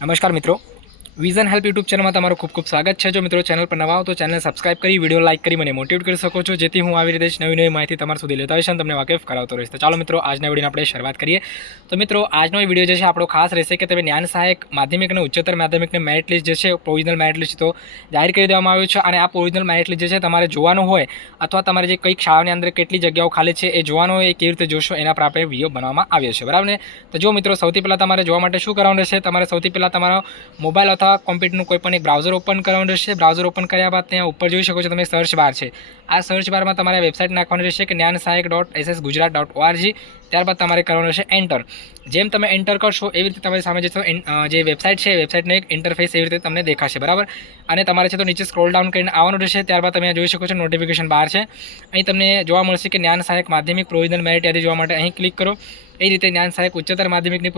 નમસ્કાર મિત્રો. Vision help YouTube ચેનલમાં તમારું ખૂબ ખૂબ સ્વાગત છે. જો મિત્રો ચેનલ પર નવા હો તો ચેનલ સબસ્ક્રાઇબ કરી વીડિયો લાઇક કરી, મને મોટિવેટ કરી શકો છો. જેથી હું આવી રીતે જ નવી નવી માહિતી તમારા સુધી લેતા હોઈશ અને તમને વાકેફ કરાવતો રહીશ. તો ચાલો મિત્રો, આજના વિડીયોની આપણે શરૂઆત કરીએ. તો મિત્રો, આજનો વીડિયો જે છે, આપણો ખાસ રહેશે કે તમે જ્ઞાન સહાયક માધ્યમિક અને ઉચ્ચતર માધ્યમિકની મેરિટ લિસ્ટ જે છે પ્રોવિઝનલ મેરિટ લિસ્ટ તો જાહેર કરી દેવામાં આવ્યું છે અને આ પ્રોવિઝનલ મેરિટ લિસ્ટ જે છે, તમારે જોવાનું હોય અથવા તમારે જે કઈ શાળાની અંદર કેટલી જગ્યાઓ ખાલી છે એ જોવાનું હોય એ કેવી રીતે જોશો એના પર આપણે વીડિયો બનાવવામાં આવ્યો છે. બરાબર ને? તો જો મિત્રો, સૌથી પહેલાં તમારે જોવા માટે શું કરવાનું રહેશે? તમારે સૌથી પહેલાં તમારો મોબાઈલ અથવા કોમ્પ્યુટરનું કોઈ પણ એક બ્રાઉઝર ઓપન કરવાનું રહેશે. બ્રાઉઝર ઓપન કર્યા બાદ ત્યાં ઉપર જોઈ શકો છો તમે સર્ચ બાર છે. આ સર્ચ બારમાં તમારે વેબસાઇટ નાખવાની રહેશે કે જ્ઞાન સહાયક dot SS Gujarat dot ORG. ત્યારબાદ તમારે કરવાનું રહેશે એન્ટર જેમ તમે એન્ટર કરશો, એવી રીતે તમારી સામે જે વેબસાઇટ છે વેબસાઇટનો એક ઇન્ટરફેસ એવી રીતે તમને દેખાશે, બરાબર? અને તમારે છે તો નીચે સ્ક્રોલ ડાઉન કરીને આવવાનું રહેશે. ત્યારબાદ તમે જોઈ શકો છો નોટિફિકેશન બહાર છે. અહીં તમને જોવા મળશે કે જ્ઞાન સહાયક માધ્યમિક પ્રોવિઝનલ મેરિટ યાદી જોવા માટે અહીં ક્લિક કરો. એ રીતે જ્ઞાન સહાયક ઉચ્ચતર માધ્યમિકની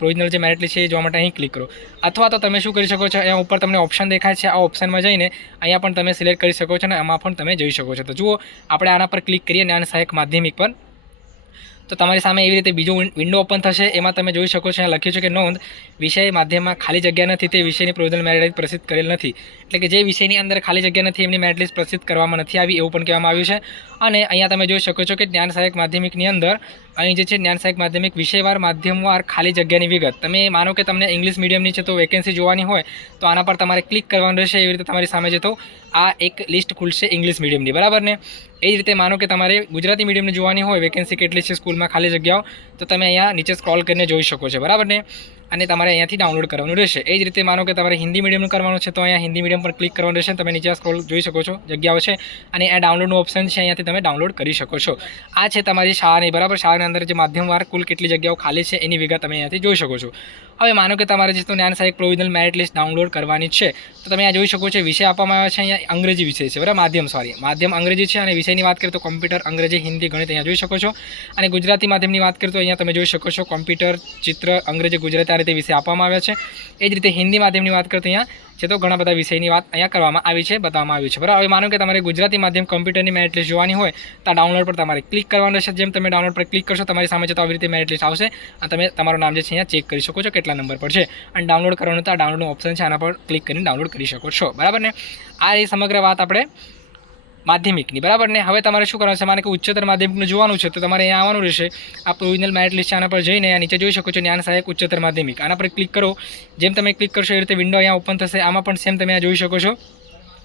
પ્રોવિઝનલ જે મેરિટ લિસ્ટ છે એ જોવા માટે અહીં ક્લિક કરો. અથવા તો તમે શું કરી શકો છો? અહીંયા ઉપર તમને ઓપ્શન દેખાય છે. આ ઓપ્શનમાં જઈને અહીંયા પણ તમે સિલેક્ટ કરી શકો છો અને આમાં પણ તમે જોઈ શકો છો. તો જુઓ, આપણે આના પર ક્લિક કરીએ જ્ઞાન સહાયક માધ્યમિક પર. તો તમારી સામે એવી રીતે બીજું વિન્ડો ઓપન થશે. એમાં તમે જોઈ શકો છો, અહીંયા લખ્યું છે કે નોંધ વિષય માધ્યમમાં ખાલી જગ્યા નથી. તે વિષયની પ્રોવિઝનલ મેરિટ પ્રસિદ્ધ કરેલ નથી. એટલે કે જે વિષયની અંદર ખાલી જગ્યા નથી, એમની મેરિટ લિસ્ટ પ્રસિદ્ધ કરવામાં નથી આવી એવું પણ કહેવામાં આવ્યું છે. અને અહીંયા તમે જોઈ શકો છો કે જ્ઞાન સહાયક માધ્યમિકની અંદર અહીં જે છે જ્ઞાન સહાયક માધ્યમિક, વિષયવાર માધ્યમવાર ખાલી જગ્યાની વિગત. તમે માનો કે તમને ઇંગ્લિશ મીડિયમની છે તો વેકેન્સી જોવાની હોય, તો આના પર તમારે ક્લિક કરવાનું રહેશે. એવી રીતે તમારી સામે છે તો આ એક લિસ્ટ ખુલશે ઇંગ્લિશ મીડિયમની. બરાબર ને? એ જ રીતે માનો કે તમારે ગુજરાતી મીડિયમની જોવાની હોય વેકેન્સી કેટલી છે સ્કૂલમાં ખાલી જગ્યાઓ, તો તમે અહીંયા નીચે સ્ક્રોલ કરીને જોઈ શકો છો. બરાબર ને? અને તમારે અહીંયાથી ડાઉનલોડ કરવાનું રહેશે. એ જ રીતે માનો કે તમારે હિન્દી મીડિયમનું કરવાનું છે તો અહીંયા હિન્દી મીડિયમ પર ક્લિક કરવાનું રહેશે. તમે નીચે સ્ક્રોલ જોઈ શકો છો, જગ્યાઓ છે. અને આ ડાઉનલોડનું ઓપ્શન છે અહીંયાથી તમે ડાઉનલોડ કરી શકો છો. આ છે તમારી શાળાની, બરાબર? શાળાની અંદર જે માધ્યમવાર કુલ કેટલી જગ્યાઓ ખાલી છે એની વિગત તમે અહીંયાથી જોઈ શકો છો. હવે માનો કે તમારે જે તો જ્ઞાન સહાયક પ્રોવિઝનલ મેરિટ લિસ્ટ ડાઉનલોડ કરવાની છે, તો તમે આ જોઈ શકો છો, વિષય આપવામાં આવ્યો છે, અહીંયા અંગ્રેજી વિષય છે, બરાબર? માધ્યમ સોરી માધ્યમ અંગ્રેજી છે અને વિષયની વાત કરીએ તો કોમ્પ્યુટર અંગ્રેજી, હિન્દી, ગણિત અહીંયા જોઈ શકો છો. અને ગુજરાતી માધ્યમની વાત કરીએ તો અહીંયા તમે જોઈ શકો છો કોમ્પ્યુટર ચિત્ર, અંગ્રેજી, ગુજરાતી આ રીતે વિષય આપવામાં આવ્યા છે. એ જ રીતે હિન્દી માધ્યમની વાત કરીએ તો અહીંયા છે તો ઘણા બધા વિષયની વાત અહીંયા કરવામાં આવી છે, બતાવવામાં આવી છે, બરાબર? હવે માનો કે તમારે ગુજરાતી માધ્યમ કોમ્પ્યુટરની મેરિટ લિસ્ટ જોવાની હોય, તો આ ડાઉનલોડ પર તમારે ક્લિક કરવાનું રહેશે. જેમ તમે ડાઉનલોડ પર ક્લિક કરશો, તમારી સામે તો આવી રીતે મેરિટ લિસ્ટ આવશે. અને તમે તમારું નામ જે છે અહીંયા ચેક કરી શકો છો, કેટલા નંબર પર છે. અને ડાઉનલોડ કરવાનું તો આ ડાઉનલોડનું ઓપ્શન છે. આના પર ક્લિક કરીને ડાઉનલોડ કરી શકો છો. બરાબર ને? આ એ સમગ્ર વાત આપણે માધ્યમિકની. બરાબર ને? હવે તમારે શું કરવાનું છે? મારે કે ઉચ્ચતર માધ્યમિકનું જોવાનું છે, તો તમારે અહીંયા આવવાનું રહેશે. આ પ્રોવિઝનલ મેરિટ લિસ્ટ આના પર જઈને આ નીચે જોઈ શકો છો. જ્ઞાન સહાયક ઉચ્ચતર માધ્યમિક. આના પર ક્લિક કરો. જેમ તમે ક્લિક કરશો એ રીતે વિન્ડો અહીંયા ઓપન થશે. આમાં પણ સેમ તમે આ જોઈ શકો છો.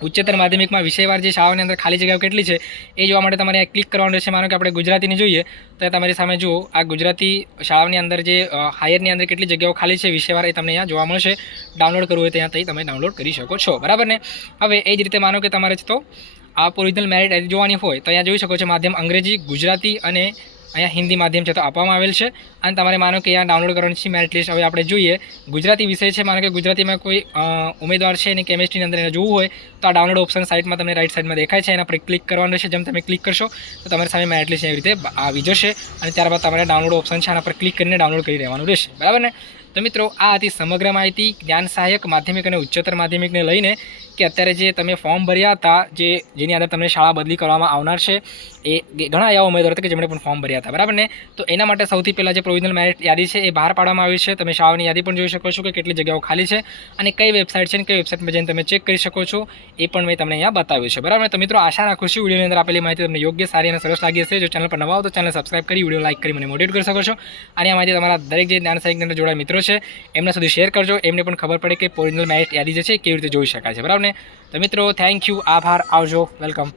ઉચ્ચતર માધ્યમિકમાં વિષયવાર જે શાળાની અંદર ખાલી જગ્યાઓ કેટલી છે, એ જોવા માટે તમારે ક્લિક કરવાનું રહેશે. માનો કે આપણે ગુજરાતીની જોઈએ, તો તમારી સામે જુઓ, આ ગુજરાતી શાળાની અંદર જે હાયરની અંદર કેટલી જગ્યાઓ ખાલી છે, વિષયવાર એ તમને અહીંયા જોવા મળશે. ડાઉનલોડ કરવું હોય ત્યાંથી તમે ડાઉનલોડ કરી શકો છો. બરાબર ને? હવે એ જ રીતે માનો કે તમારે તો આ ઓરિજિનલ મેરિટ જોવાની હોય, તો અહીંયા જોઈ શકો છો માધ્યમ અંગ્રેજી, ગુજરાતી અને અહીંયા હિન્દી માધ્યમ છે તો આપવામાં આવેલ છે. અને તમારે માનો કે અહીંયા ડાઉનલોડ કરવાની છે મેરિટ લિસ્ટ હવે આપણે જોઈએ, ગુજરાતી વિષય છે, માનો કે ગુજરાતીમાં કોઈ ઉમેદવાર છે એની કેમેસ્ટ્રીની અંદર એને જોવું હોય, તો આ ડાઉનલોડ ઓપ્શન સાઇટમાં તમને રાઈટ સાઇડમાં દેખાય છે. એના પર ક્લિક કરવાનું છે જેમ તમે ક્લિક કરશો, તો તમારી સામે મેરિટ લિસ્ટ એવી રીતે આવી જશે. અને ત્યારબાદ તમારે ડાઉનલોડ ઓપ્શન છે, આના પર ક્લિક કરીને ડાઉનલોડ કરી રહેવાનું રહેશે. બરાબર ને? તો મિત્રો, આ હતી સમગ્ર માહિતી જ્ઞાન સહાયક માધ્યમિક અને ઉચ્ચતર માધ્યમિકને લઈને કે અત્યારે જે તમે ફોર્મ ભર્યા હતા, જે જેની અંદર તમને શાળા બદલી કરવામાં આવનાર છે, એ ઘણા એવા ઉમેદવારો હતા કે જેમણે પણ ફોર્મ ભર્યા હતા. બરાબર ને? તો એના માટે સૌથી પહેલાં જે પ્રોવિઝનલ મેરિટ યાદી છે એ બહાર પાડવામાં આવી છે. તમે શાળાની યાદી પણ જોઈ શકો છો કે કેટલી જગ્યાઓ ખાલી છે અને કઈ વેબસાઇટ છે અને કઈ વેબસાઇટમાં જઈને તમે ચેક કરી શકો છો, એ પણ મેં તમને અહીંયા બતાવ્યું છે. બરાબર? તો મિત્રો, આશા રાખું છું વિડીયોની અંદર આપેલી માહિતી તમને યોગ્ય, સારી અને સરસ લાગી હશે. જો ચેનલ પર નવા હો તો ચેનલ સબસ્ક્રાઇબ કરી વીડિયો લાઇક કરી મને મોટિવેટ કરી શકો છો. અને આ માહિતી તમારા દરેક જે જ્ઞાન સાહિત્યની અંદર જોડાયેલા મિત્રો છે એમના સુધી શેર કરજો. એમને પણ ખબર પડે કે ઓરિજિનલ મેરિટ યાદી જે છે કેવી રીતે જોઈ શકાય છે. બરાબર ને? તો મિત્રો થેન્ક યુ આભાર. આવજો. વેલકમ